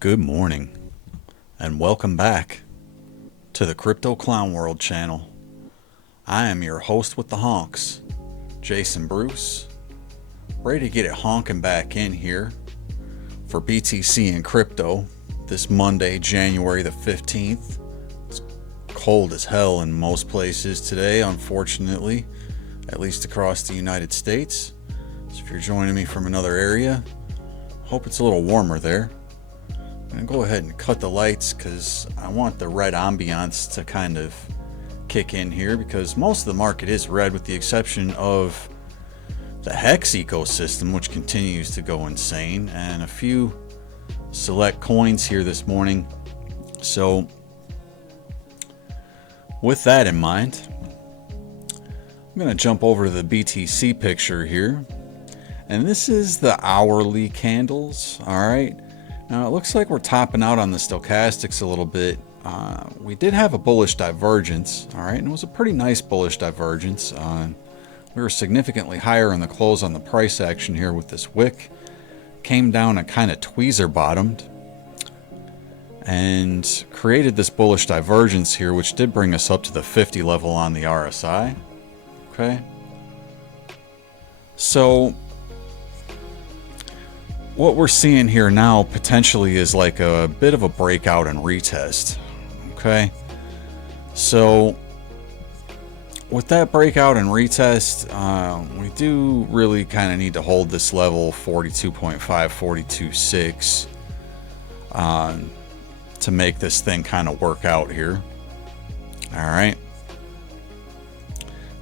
Good morning, and welcome back to the Crypto Clown World channel. I am your host with the honks, Jason Bruce, ready to get it honking back in here for BTC and crypto this Monday, January the 15th. It's cold as hell in most places today, unfortunately, at least across the United States. So if you're joining me from another area, hope it's a little warmer there. I'm going to go ahead and cut the lights because I want the red ambiance to kind of kick in here, because most of the market is red with the exception of the Hex ecosystem, which continues to go insane, and a few select coins here this morning. So with that in mind, I'm going to jump over to the BTC picture here, and this is the hourly candles. All right. Now it looks like we're topping out on the stochastics a little bit. We did have a bullish divergence, all right, and it was a pretty nice bullish divergence. We were significantly higher in the close on the price action here with this wick. Came down and kind of tweezer bottomed and created this bullish divergence here, which did bring us up to the 50 level on the RSI. Okay. So what we're seeing here now potentially is like a bit of a breakout and retest. Okay, so with that breakout and retest, we do really kind of need to hold this level 42.5, 42.6 to make this thing kind of work out here. All right,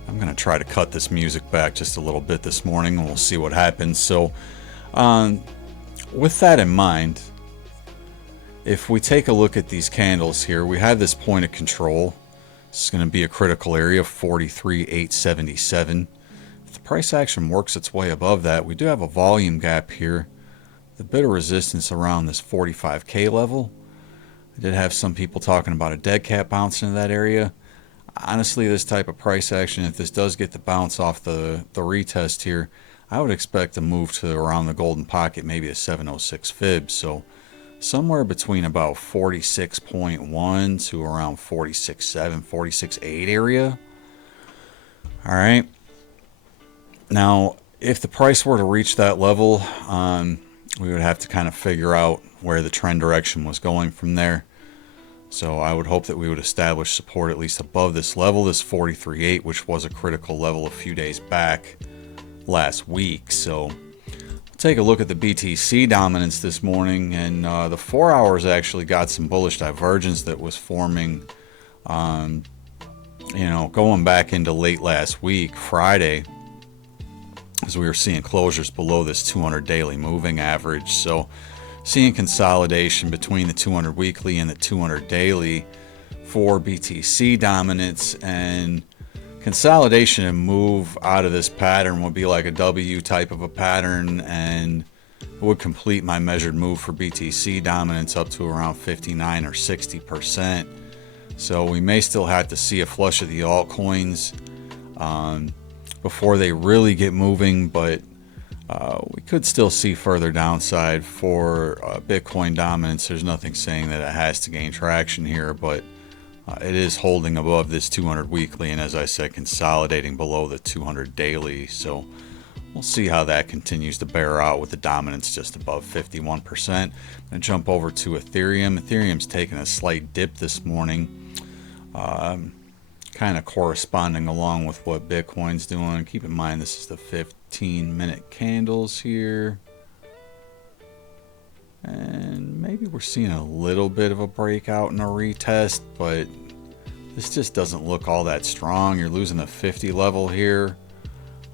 I'm gonna try to cut this music back just a little bit this morning, and we'll see what happens. So with that in mind, if we take a look at these candles here, we have this point of control. This is going to be a critical area of 43,877. If the price action works its way above that, we do have a volume gap here, with a bit of resistance around this 45K level. I did have some people talking about a dead cat bounce into that area. Honestly, this type of price action, if this does get the bounce off the retest here, I would expect a move to around the golden pocket, maybe a 706 fib. So somewhere between about 46.1 to around 46.7, 46.8 area. All right. Now, if the price were to reach that level, we would have to kind of figure out where the trend direction was going from there. So I would hope that we would establish support at least above this level, this 43.8, which was a critical level a few days back last week. So take a look at the BTC dominance this morning, and the 4 hours actually got some bullish divergence that was forming, going back into late last week, Friday, as we were seeing closures below this 200 daily moving average. So seeing consolidation between the 200 weekly and the 200 daily for BTC dominance, and consolidation and move out of this pattern would be like a W type of a pattern, and it would complete my measured move for BTC dominance up to around 59 or 60%. So we may still have to see a flush of the altcoins before they really get moving, but we could still see further downside for Bitcoin dominance. There's nothing saying that it has to gain traction here, but it is holding above this 200 weekly, and as I said, consolidating below the 200 daily. So we'll see how that continues to bear out with the dominance just above 51%. I'm going to jump over to Ethereum. Ethereum's taken a slight dip this morning, kind of corresponding along with what Bitcoin's doing. Keep in mind, this is the 15-minute candles here. And maybe we're seeing a little bit of a breakout and a retest, but this just doesn't look all that strong. You're losing the 50 level here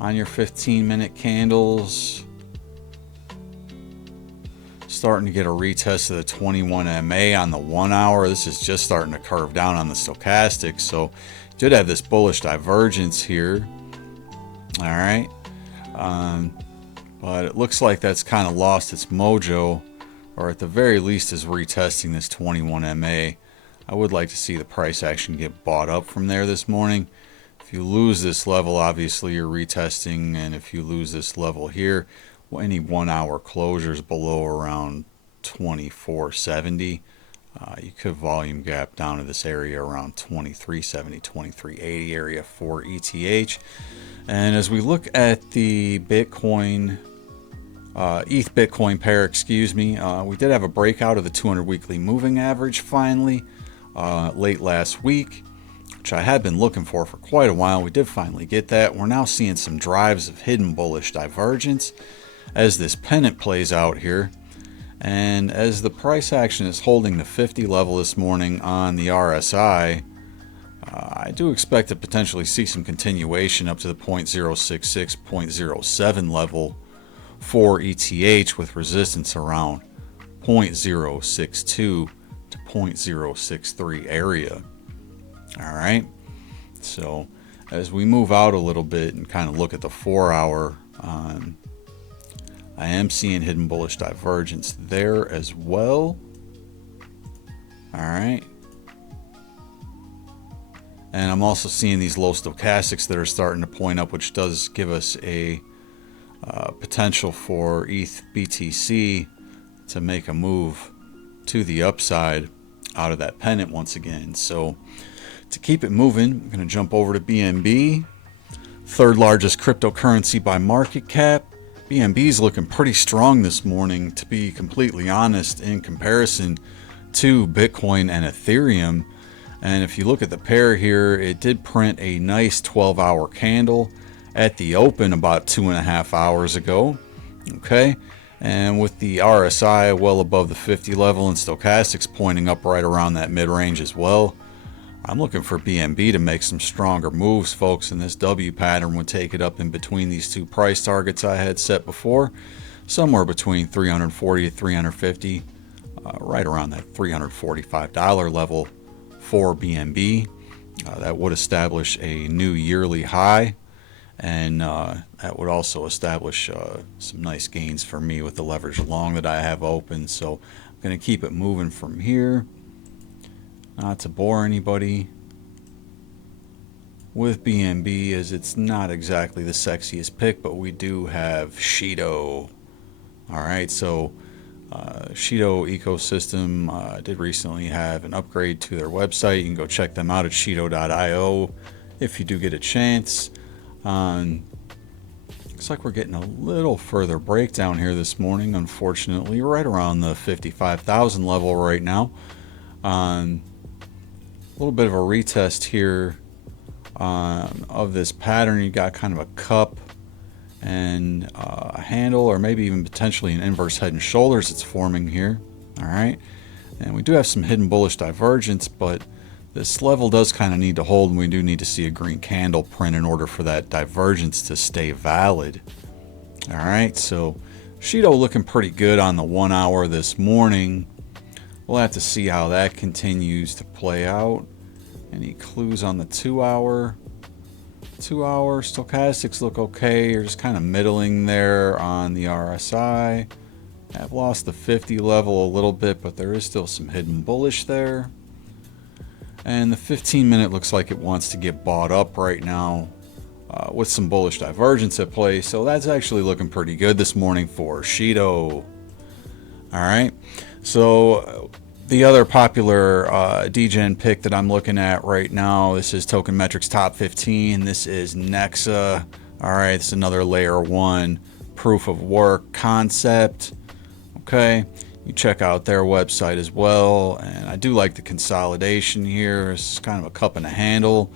on your 15-minute candles. Starting to get a retest of the 21 MA on the 1 hour. This is just starting to curve down on the stochastic. So did have this bullish divergence here. All right. But it looks like that's kind of lost its mojo, or at the very least is retesting this 21 MA. I would like to see the price action get bought up from there this morning. If you lose this level, obviously you're retesting, and if you lose this level here, any 1 hour closures below around 2470. You could volume gap down to this area around 2370, 2380 area for ETH. And as we look at the Bitcoin, ETH Bitcoin pair, excuse me, we did have a breakout of the 200 weekly moving average finally late last week, which I had been looking for quite a while. We did finally get that. We're now seeing some drives of hidden bullish divergence as this pennant plays out here. And as the price action is holding the 50 level this morning on the RSI, I do expect to potentially see some continuation up to the 0.066, 0.07 level for ETH, with resistance around 0.062 to 0.063 area. All right, so as we move out a little bit and kind of look at the 4 hour, I am seeing hidden bullish divergence there as well. All right. And I'm also seeing these low stochastics that are starting to point up, which does give us a potential for ETH BTC to make a move to the upside out of that pennant once again. So to keep it moving, I'm going to jump over to BNB, third largest cryptocurrency by market cap. BNB is looking pretty strong this morning, to be completely honest, in comparison to Bitcoin and Ethereum. And if you look at the pair here, it did print a nice 12-hour candle at the open about 2.5 hours ago. Okay, and with the RSI well above the 50 level and stochastics pointing up right around that mid-range as well, I'm looking for BNB to make some stronger moves, folks, and this W pattern would take it up in between these two price targets I had set before, somewhere between 340 to 350, right around that $345 level for BNB. That would establish a new yearly high, and that would also establish some nice gains for me with the leverage long that I have open. So I'm going to keep it moving from here. Not to bore anybody with BNB, as it's not exactly the sexiest pick, but we do have Shido. Alright, so Shido ecosystem did recently have an upgrade to their website. You can go check them out at shido.io if you do get a chance. Looks like we're getting a little further breakdown here this morning, unfortunately, right around the 55,000 level right now. A little bit of a retest here of this pattern. You got kind of a cup and a handle, or maybe even potentially an inverse head and shoulders that's forming here. All right, and we do have some hidden bullish divergence, but this level does kind of need to hold, and we do need to see a green candle print in order for that divergence to stay valid. All right, so Shido looking pretty good on the 1 hour this morning. We'll have to see how that continues to play out. Any clues on the 2 hour? 2 hour stochastics look okay. You're just kind of middling there on the RSI. I've lost the 50 level a little bit, but there is still some hidden bullish there. And the 15-minute looks like it wants to get bought up right now with some bullish divergence at play. So that's actually looking pretty good this morning for Shido. All right. So the other popular degen pick that I'm looking at right now, this is Token Metrics Top 15. This is Nexa. All right, it's another layer 1 proof of work concept. Okay, you check out their website as well. And I do like the consolidation here. It's kind of a cup and a handle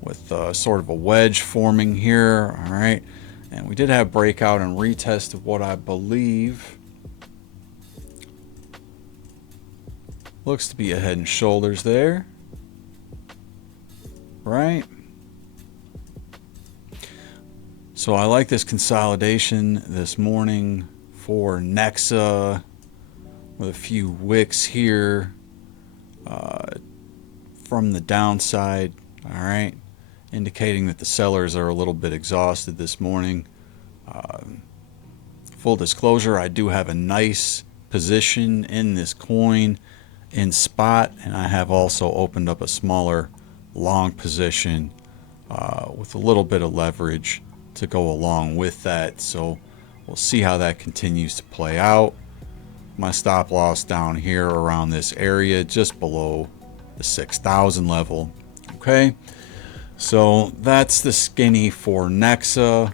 with sort of a wedge forming here. All right, and we did have breakout and retest of what I believe looks to be a head and shoulders there, right? So I like this consolidation this morning for Nexa with a few wicks here from the downside, all right, indicating that the sellers are a little bit exhausted this morning. Full disclosure, I do have a nice position in this coin in spot, and I have also opened up a smaller long position with a little bit of leverage to go along with that. So we'll see how that continues to play out. my stop loss down here around this area, just below the 6,000 level. Okay, so that's the skinny for Nexa.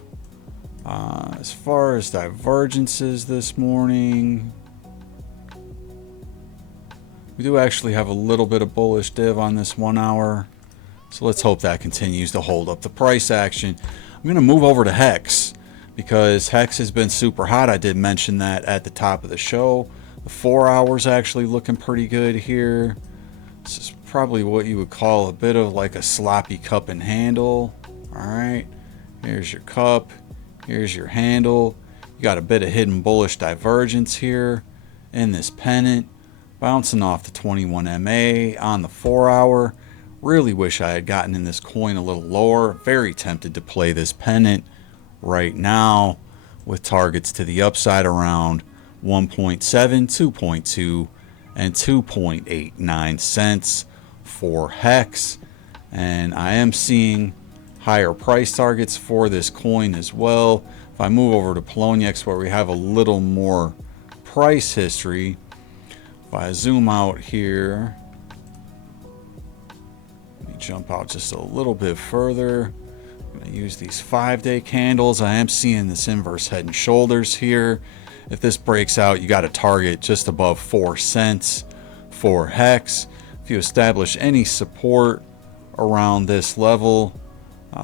As far as divergences this morning, we do actually have a little bit of bullish div on this 1 hour. So let's hope that continues to hold up the price action. I'm going to move over to Hex because Hex has been super hot. I did mention that at the top of the show. The 4 hours actually looking pretty good here. This is probably what you would call a bit of like a sloppy cup and handle. All right, here's your cup. Here's your handle. You got a bit of hidden bullish divergence here in this pennant, bouncing off the 21 MA on the 4 hour. Really wish I had gotten in this coin a little lower. Very tempted to play this pennant right now with targets to the upside around 1.7, 2.2, and 2.89 cents for Hex. And I am seeing higher price targets for this coin as well. If I move over to Poloniex, where we have a little more price history, if I zoom out here, let me jump out just a little bit further. I'm going to use these 5-day candles. I am seeing this inverse head and shoulders here. If this breaks out, you got a target just above 4 cents for Hex. If you establish any support around this level,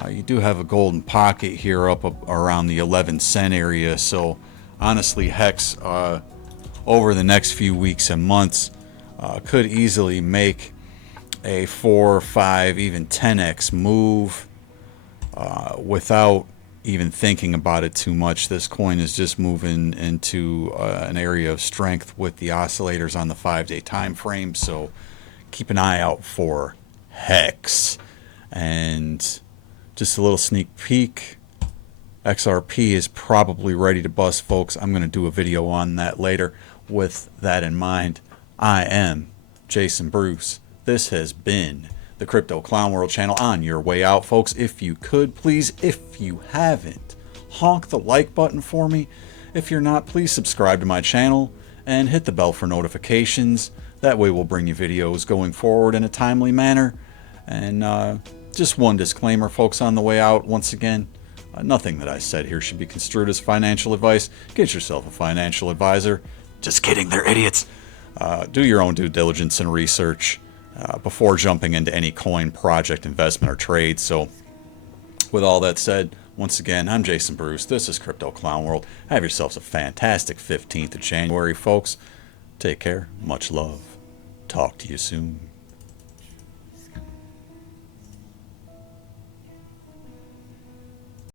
you do have a golden pocket here up around the 11-cent area. So honestly, Hex over the next few weeks and months could easily make a 4, 5, even 10x move without even thinking about it too much. This coin is just moving into an area of strength with the oscillators on the 5-day time frame. So keep an eye out for Hex. And just a little sneak peek, XRP is probably ready to bust, folks. I'm going to do a video on that later. With that in mind, I am Jason Bruce. This has been the Crypto Clown World channel. On your way out, folks, if you could, please, if you haven't, honk the like button for me. If you're not, please subscribe to my channel and hit the bell for notifications. That way we'll bring you videos going forward in a timely manner. And just one disclaimer, folks, on the way out. Once again, nothing that I said here should be construed as financial advice. Get yourself a financial advisor. Just kidding, they're idiots. Do your own due diligence and research before jumping into any coin, project, investment, or trade. So with all that said, once again, I'm Jason Bruce. This is Crypto Clown World. Have yourselves a fantastic 15th of January, folks. Take care. Much love. Talk to you soon.